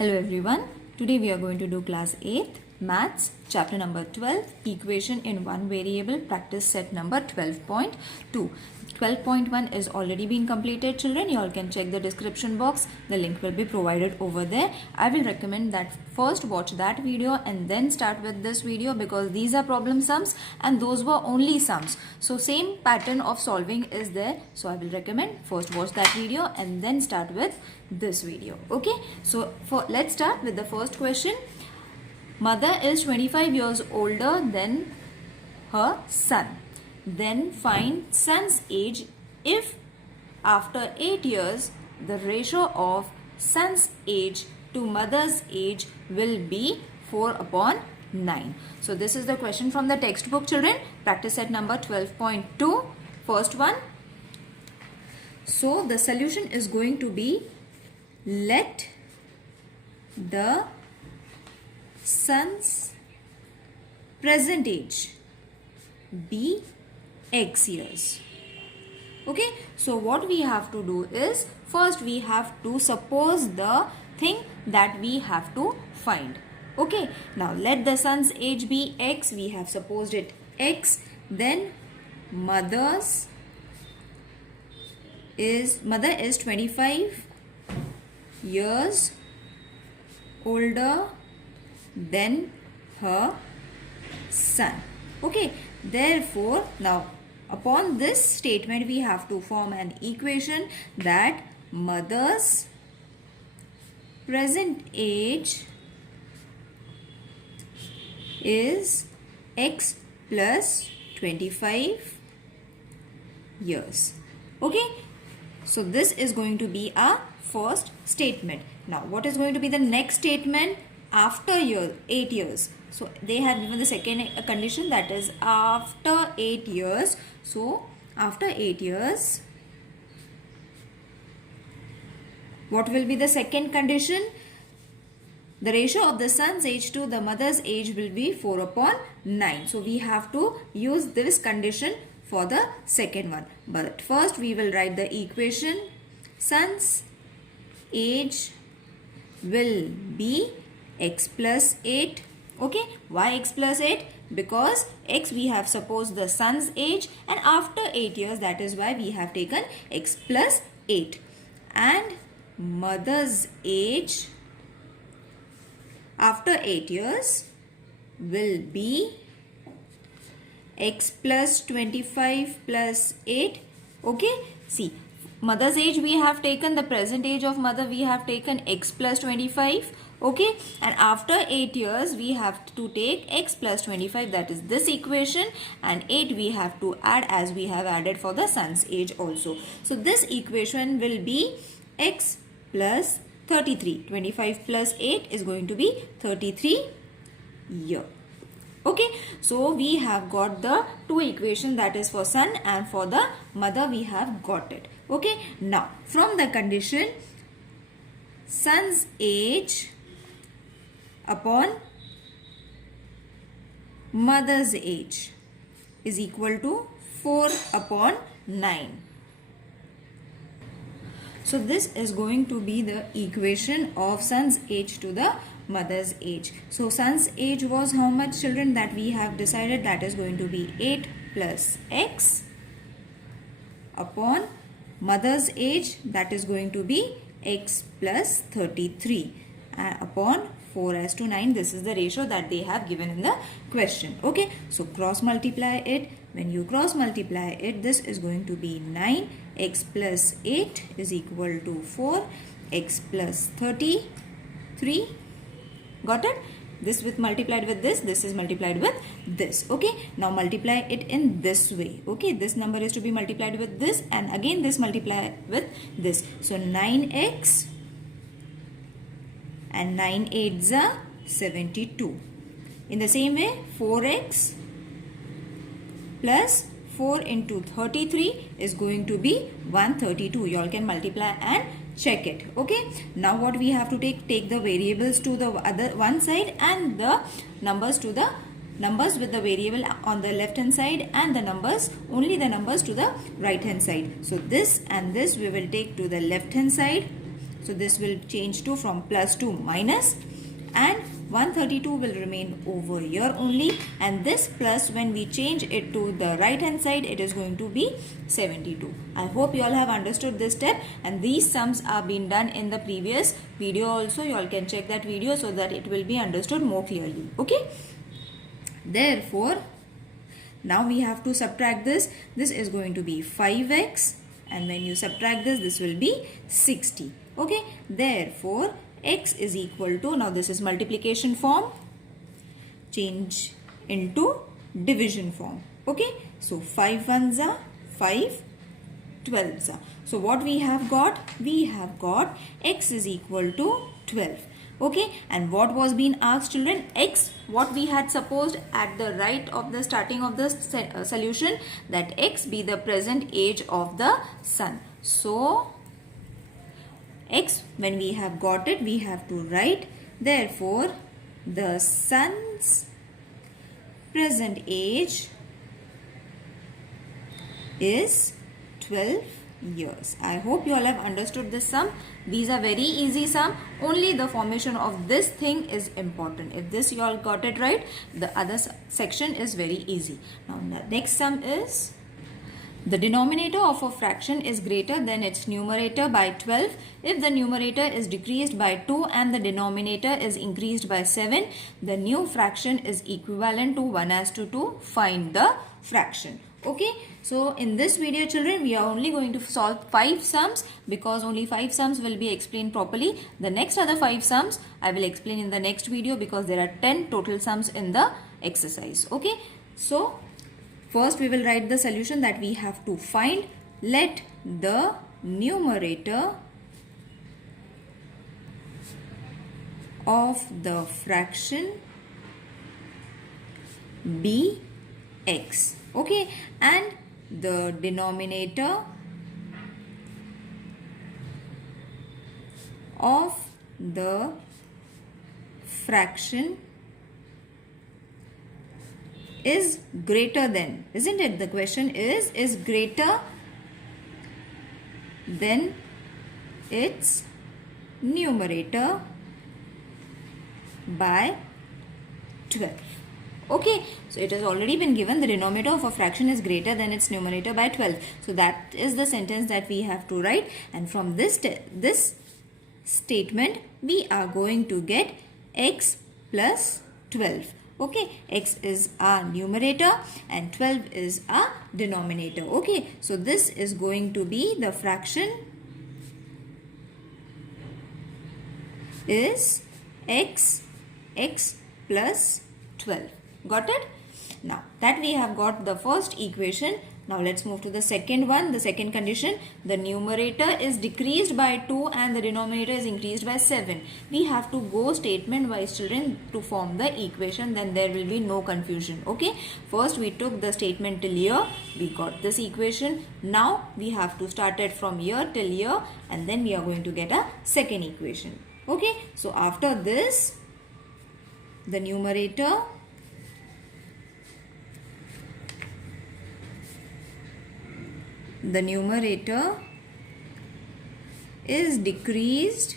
Hello everyone. Today we are going to do class 8th maths chapter number 12 equation in one variable practice set number 12.2. 12.1 is already being completed children. You all can check the description box. The link will be provided over there. I will recommend that first watch that video and then start with this video because these are problem sums and those were only sums. So same pattern of solving is there. So I will recommend first watch that video and then start with this video. Okay. So let's start with the first question. Mother is 25 years older than her son. Then find son's age if after 8 years the ratio of son's age to mother's age will be 4/9. So this is the question from the textbook children. Practice set number 12.2. First one. So the solution is going to be let the son's present age be X years. Okay, so what we have to do is first we have to suppose the thing that we have to find. Okay, now let the son's age be X. We have supposed it X. Then mother is 25 years older than her son. Okay, therefore now upon this statement we have to form an equation that mother's present age is X plus 25 years. Okay, so this is going to be our first statement. Now what is going to be the next statement after 8 years? So they have given the second condition, that is after 8 years. So after 8 years, what will be the second condition? The ratio of the son's age to the mother's age will be 4/9. So we have to use this condition for the second one. But first we will write the equation. Son's age will be X plus 8. Okay, why X plus 8? Because X we have supposed the son's age and after 8 years, that is why we have taken X plus 8. And mother's age after 8 years will be X plus 25 plus 8. Okay, see, mother's age we have taken, the present age of mother we have taken X plus 25. Okay, and after 8 years we have to take X plus 25, that is this equation, and 8 we have to add as we have added for the son's age also. So this equation will be X plus 33. 25 plus 8 is going to be 33 year. Okay, so we have got the two equations, that is for son and for the mother we have got it. Okay, now from the condition son's age upon mother's age is equal to 4/9. So this is going to be the equation of son's age to the mother's age. So son's age was how much children that we have decided? That is going to be 8 plus X upon mother's age, that is going to be X plus 33 upon 4/9. This is the ratio that they have given in the question. Okay, so cross multiply it. When you cross multiply it, this is going to be 9. X plus 8 is equal to 4. X plus 33. Got it? This with multiplied with this is multiplied with this. Okay, now multiply it in this way. Okay, this number is to be multiplied with this and again this multiply with this. So 9x and 9 8s are 72. In the same way, 4x plus 4 into 33 is going to be 132. You all can multiply and check it. Okay, now what we have to take the variables to the other one side and the numbers to the numbers with the variable on the left hand side and the numbers, only the numbers to the right hand side. So this and this we will take to the left hand side. So this will change to from plus to minus, and 132 will remain over here only, and this plus, when we change it to the right hand side, it is going to be 72. I hope you all have understood this step, and these sums are being done in the previous video also. You all can check that video so that it will be understood more clearly. Okay. Therefore, now we have to subtract this. This is going to be 5x, and when you subtract this will be 60. Okay. Therefore, x is equal to, now this is multiplication form, change into division form. Okay. So 5 ones are 5, 12s are. So what we have got? We have got x is equal to 12. Okay, and what was being asked, children? X, what we had supposed at the right of the starting of the solution, that x be the present age of the sun. So x, when we have got it, we have to write, therefore the sun's present age is 12 years. I hope you all have understood this sum. These are very easy sum. Only the formation of this thing is important. If this you all got it right, the other section is very easy. Now the next sum is, the denominator of a fraction is greater than its numerator by 12 if the numerator is decreased by 2 and the denominator is increased by 7. The new fraction is equivalent to 1:2. Find the fraction. Okay, so in this video, children, we are only going to solve 5 sums, because only 5 sums will be explained properly. The next other 5 sums I will explain in the next video, because there are 10 total sums in the exercise. Okay, so first we will write the solution that we have to find. Let the numerator of the fraction be x. Okay, and the denominator of the fraction is greater than, isn't it? The question is greater than its numerator by 12. Okay, so it has already been given, the denominator of a fraction is greater than its numerator by 12. So that is the sentence that we have to write, and from this statement we are going to get x plus 12. Okay, x is our numerator and 12 is our denominator. Okay, so this is going to be, the fraction is x plus 12. Got it? Now that we have got the first equation, now let's move to the second one. The second condition, the numerator is decreased by 2 and the denominator is increased by 7. We have to go statement wise, children, to form the equation, then there will be no confusion. Okay, first we took the statement till here, we got this equation. Now we have to start it from here till here, and then we are going to get a second equation. Okay, so after this, the numerator is decreased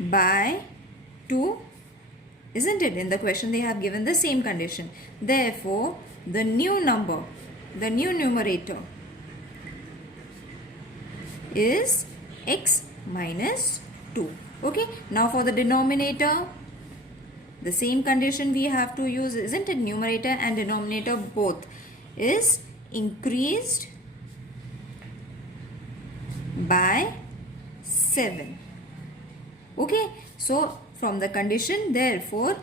by 2, isn't it? In the question they have given the same condition. Therefore, the new numerator is x minus 2. Okay, now for the denominator, the same condition we have to use, isn't it? Numerator and denominator both is increased by 7. Okay, so from the condition, therefore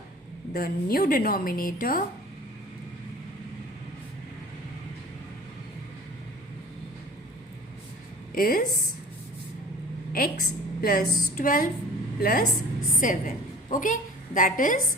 the new denominator is x plus 12 plus 7. Okay, that is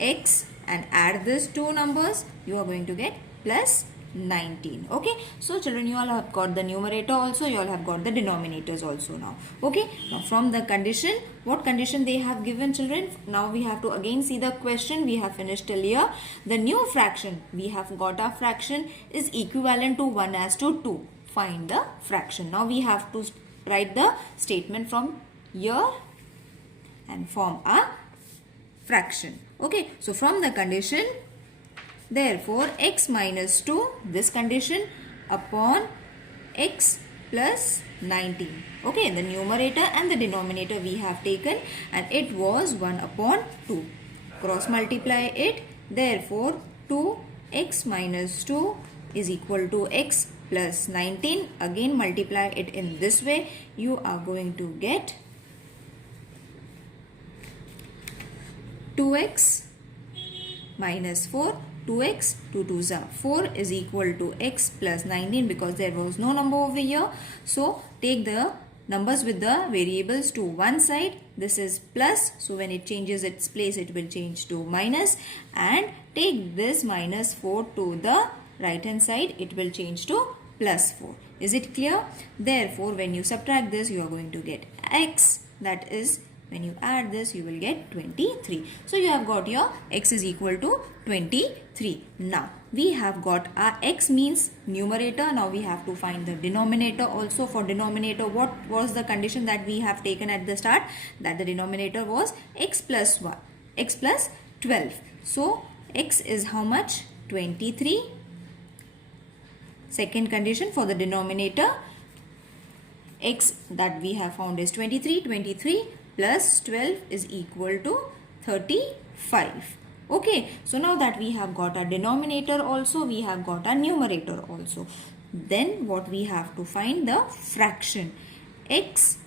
x, and add these two numbers, you are going to get plus 19. Okay, so children, you all have got the numerator also, you all have got the denominators also now. Okay, now from the condition, what condition they have given, children? Now we have to again see the question. We have finished till here. The new fraction, we have got our fraction is equivalent to 1:2. Find the fraction. Now we have to write the statement from here and form a fraction. Okay, so from the condition, therefore x minus 2, this condition, upon x plus 19. Okay, the numerator and the denominator we have taken, and it was 1 upon 2. Cross multiply it, therefore 2x minus 2 is equal to x plus 19. Again multiply it in this way, you are going to get 2x minus 4, 2x, 2 2s are 4 is equal to x plus 19 because there was no number over here. So take the numbers with the variables to one side. This is plus, so when it changes its place it will change to minus, and take this minus 4 to the right hand side, it will change to plus 4. Is it clear? Therefore when you subtract this, you are going to get x, that is, when you add this, you will get 23. So you have got your x is equal to 23. Now we have got our x means numerator. Now we have to find the denominator also. For denominator, what was the condition that we have taken at the start? That the denominator was x plus 1, x plus 12. So x is how much? 23. Second condition for the denominator, x that we have found is 23. 23 plus 12 is equal to 35. Okay, so now that we have got our denominator also, we have got our numerator also. Then what we have to find? The fraction. X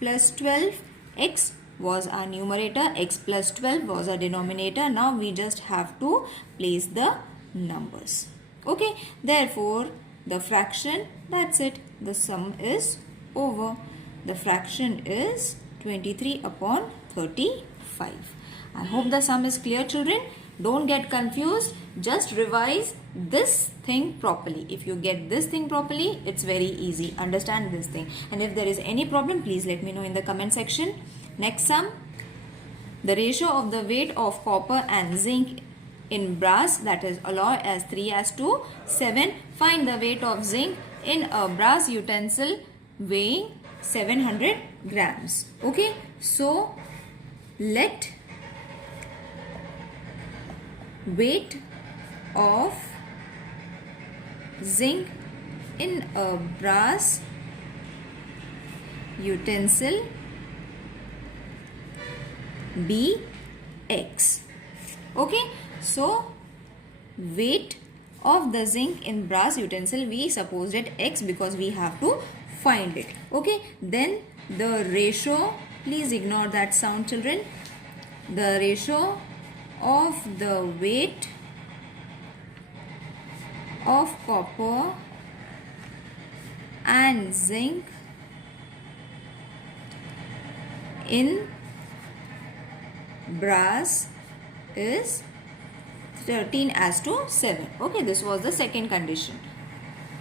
plus 12, x was our numerator, x plus 12 was our denominator. Now we just have to place the numbers. Okay, therefore the fraction, that's it, the sum is over. The fraction is 23 upon 35. I hope the sum is clear, children. Don't get confused. Just revise this thing properly. If you get this thing properly, it's very easy. Understand this thing. And if there is any problem, please let me know in the comment section. Next sum. The ratio of the weight of copper and zinc in brass, that is alloy, as 3:7. Find the weight of zinc in a brass utensil weighing 700 grams. Okay, so let weight of zinc in a brass utensil be x. Okay, so weight of the zinc in brass utensil, we supposed it x because we have to find it. Okay, then the ratio, please ignore that sound, children. The ratio of the weight of copper and zinc in brass is 13:7. Okay, this was the second condition.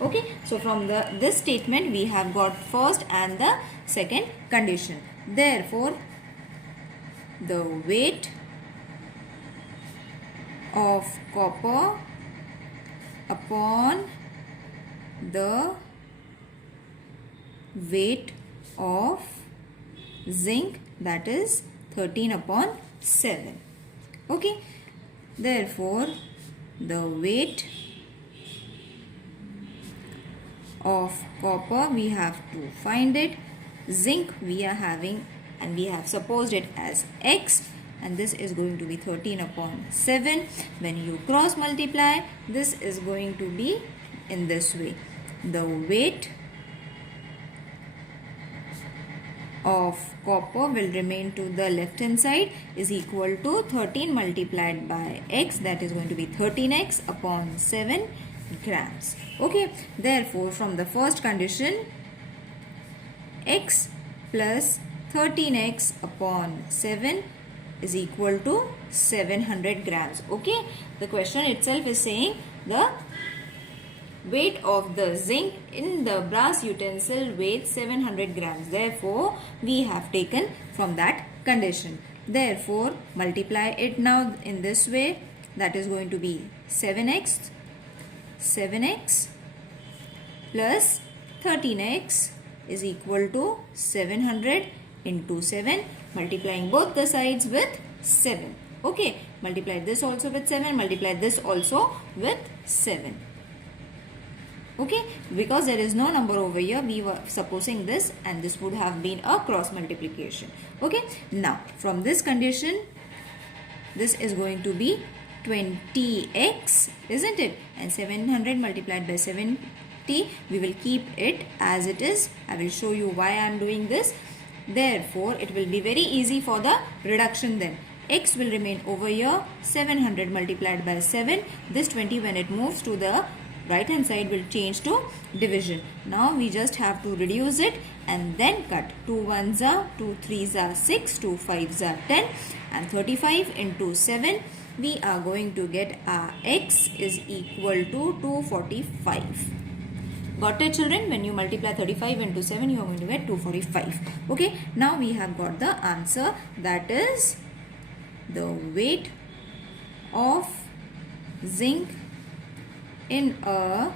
Okay, so from this statement we have got first and the second condition. Therefore the weight of copper upon the weight of zinc, that is 13/7. Okay, therefore the weight of copper, we have to find it. Zinc we are having, and we have supposed it as x, and this is going to be 13/7. When you cross multiply, this is going to be in this way. The weight of copper will remain to the left hand side is equal to 13 multiplied by x, that is going to be 13x/7 grams. Okay, therefore from the first condition, x plus 13x/7 is equal to 700 grams. Okay, the question itself is saying the weight of the zinc in the brass utensil weighs 700 grams. Therefore we have taken from that condition. Therefore multiply it now in this way, that is going to be 7x plus 13x is equal to 700 into 7, multiplying both the sides with 7. Okay, multiply this also with 7, multiply this also with 7. Okay, because there is no number over here, we were supposing this, and this would have been a cross multiplication. Okay, now from this condition, this is going to be 20x, isn't it? And 700 multiplied by 70, we will keep it as it is. I will show you why I am doing this. Therefore, it will be very easy for the reduction then. X will remain over here, 700 multiplied by 7. This 20, when it moves to the right hand side, will change to division. Now we just have to reduce it and then cut. 2 1s are 2 3s are 6, 2 5s are 10, and 35 into 7, we are going to get our x is equal to 245. Got it, children? When you multiply 35 into 7, you are going to get 245. Okay, now we have got the answer, that is the weight of zinc in a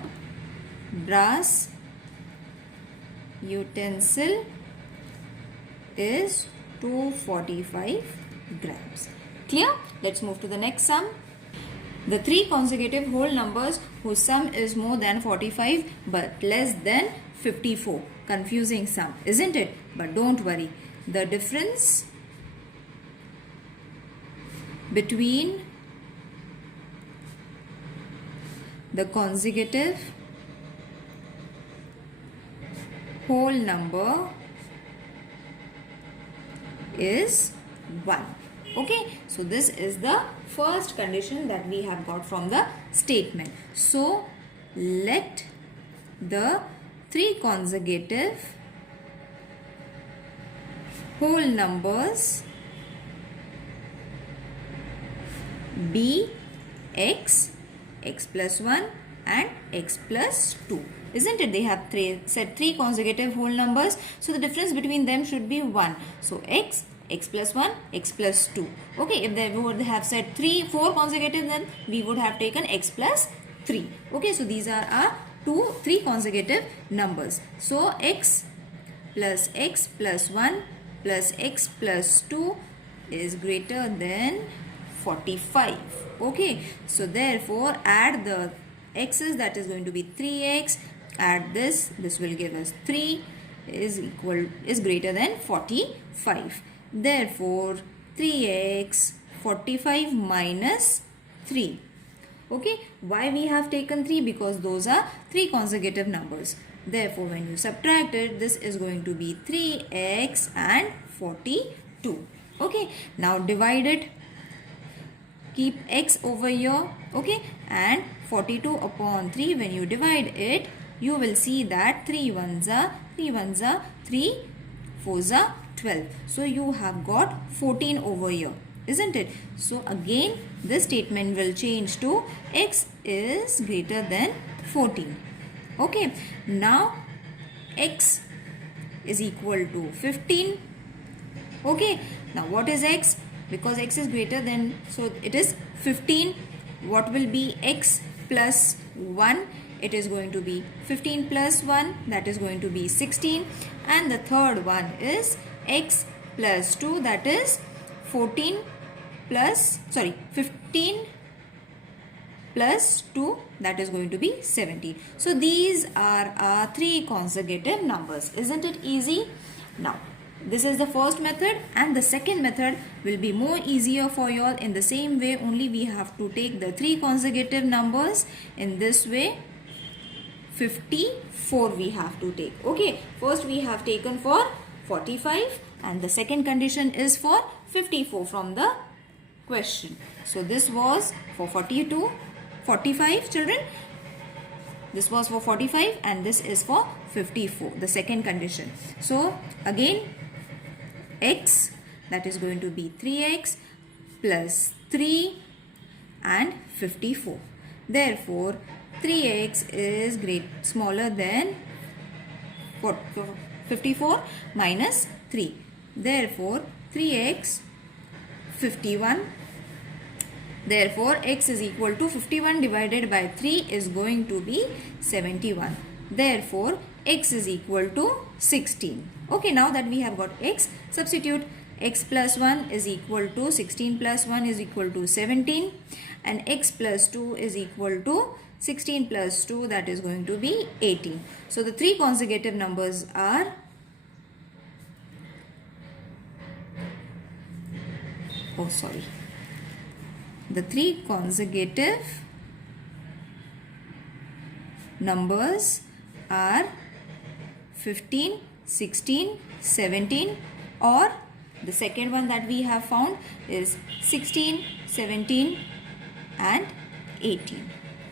brass utensil is 245 grams. Clear? Let's move to the next sum. The three consecutive whole numbers whose sum is more than 45 but less than 54. Confusing sum, isn't it? But don't worry. The difference between the consecutive whole number is 1. Okay, so this is the first condition that we have got from the statement. So let the three consecutive whole numbers be x, x plus 1 and x plus 2. Isn't it? They have said three consecutive whole numbers. So the difference between them should be 1. So x, x plus 1, x plus 2. Okay, if they would have said 4 consecutive, then we would have taken x plus 3. Okay, so these are our three consecutive numbers. So x plus 1 plus x plus 2 is greater than 45. Okay, so therefore add the x's, that is going to be 3x, add this will give us 3 is greater than 45. Therefore 3x 45 minus 3. Okay, why we have taken 3? Because those are three consecutive numbers. Therefore when you subtract it, this is going to be 3x and 42. Okay, now divide it. Keep x over here, okay, and 42 upon 3, when you divide it, you will see that 3 1s are 3 4s are 12. So you have got 14 over here, isn't it? So again this statement will change to x is greater than 14. Okay, now x is equal to 15. Okay, now what is x? Because x is greater than, so it is 15. What will be x plus 1? It is going to be 15 plus 1, that is going to be 16. And the third one is x plus 2, that is 15 plus 2, that is going to be 17. So these are our three consecutive numbers. Isn't it easy? Now this is the first method, and the second method will be more easier for you all. In the same way, only we have to take the three consecutive numbers in this way. 54 we have to take. Okay, first we have taken for 45 and the second condition is for 54 from the question. So this was for 45 children. This was for 45 and this is for 54, the second condition. So again x, that is going to be 3x plus 3 and 54. Therefore 3x is smaller than 54 minus 3. Therefore 3x 51. Therefore x is equal to 51 divided by 3 is going to be 71. Therefore x is equal to 16. Okay, now that we have got x, substitute x plus 1 is equal to 16 plus 1 is equal to 17, and x plus 2 is equal to 16 plus 2, that is going to be 18. So the three consecutive numbers are the three consecutive numbers are 15, 16, 17, or the second one that we have found is 16, 17 and 18.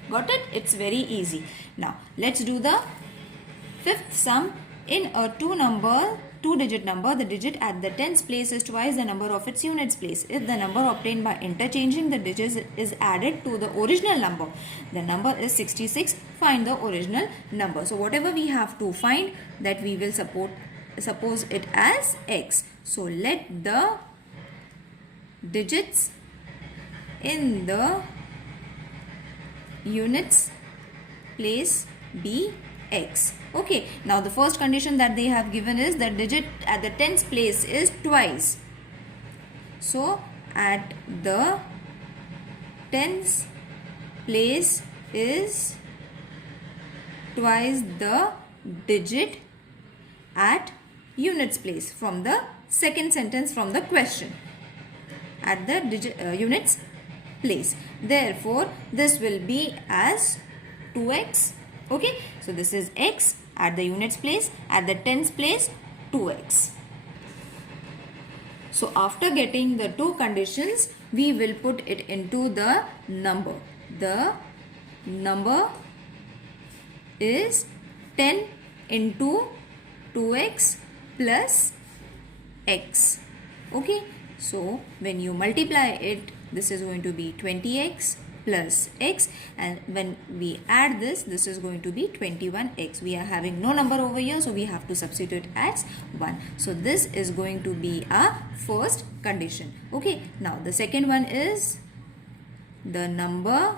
Got it? It's very easy. Now let's do the fifth sum. In a two-digit number, the digit at the tens place is twice the number of its units place. If the number obtained by interchanging the digits is added to the original number, the number is 66. Find the original number. So whatever we have to find, that we will suppose it as x. So let the digits in the units place be x. Okay, now the first condition that they have given is that digit at the tens place is twice. So at the tens place is twice the digit at units place, from the second sentence from the question, at the units place. Therefore this will be as 2x. Okay, so this is x at the units place, at the tens place 2x. So after getting the two conditions, we will put it into the number. The number is 10 into 2x plus x. Okay, so when you multiply it, this is going to be 20x plus x, and when we add this is going to be 21x. We are having no number over here, so we have to substitute as 1. So this is going to be our first condition. Okay, now the second one is the number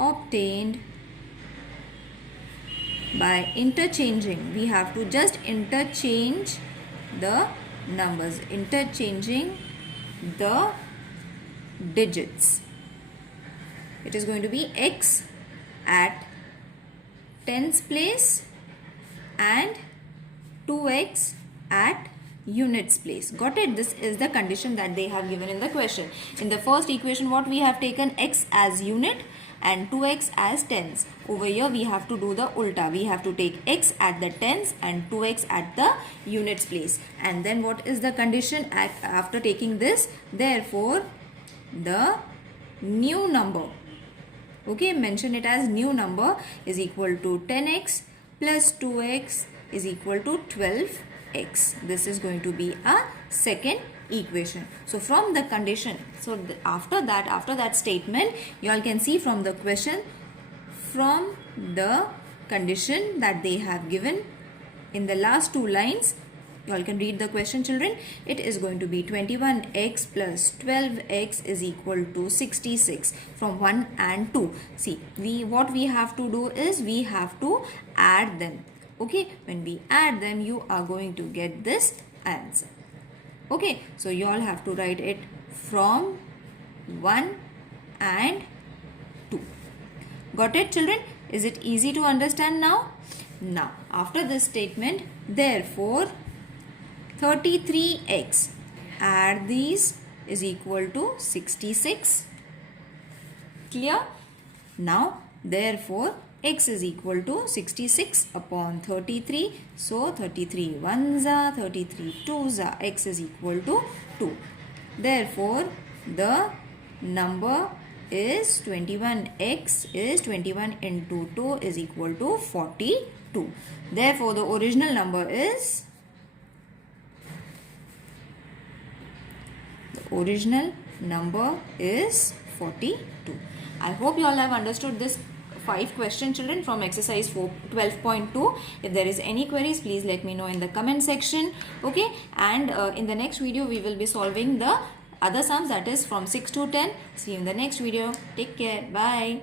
obtained by interchanging. We have to just interchange the numbers, interchanging the digits. It is going to be x at tens place and 2x at units place. Got it? This is the condition that they have given in the question. In the first equation, what we have taken x as unit and 2x as tens. Over here we have to do the ulta. We have to take x at the tens and 2x at the units place. And then what is the condition after taking this? Therefore the new number, okay, mention it as new number, is equal to 10x plus 2x is equal to 12x. This is going to be a second equation. So from the condition, so after that statement, you all can see from the question, from the condition that they have given in the last two lines, you all can read the question, children. It is going to be 21x plus 12x is equal to 66 from 1 and 2. See, what we have to do is we have to add them. Okay, when we add them, you are going to get this answer. Okay, so you all have to write it from 1 and 2. Got it, children? Is it easy to understand now? Now, after this statement, therefore 33x, add these, is equal to 66. Clear? Now, therefore, x is equal to 66 upon 33. So, 33 ones are, 33 twos are, x is equal to 2. Therefore, the number is 21x is 21 into 2 is equal to 42. Therefore, the original number is 42. I hope you all have understood this 5 question, children, from exercise 12.2. If there is any queries, please let me know in the comment section. Okay, and in the next video we will be solving the other sums, that is from 6 to 10. See you in the next video. Take care. Bye.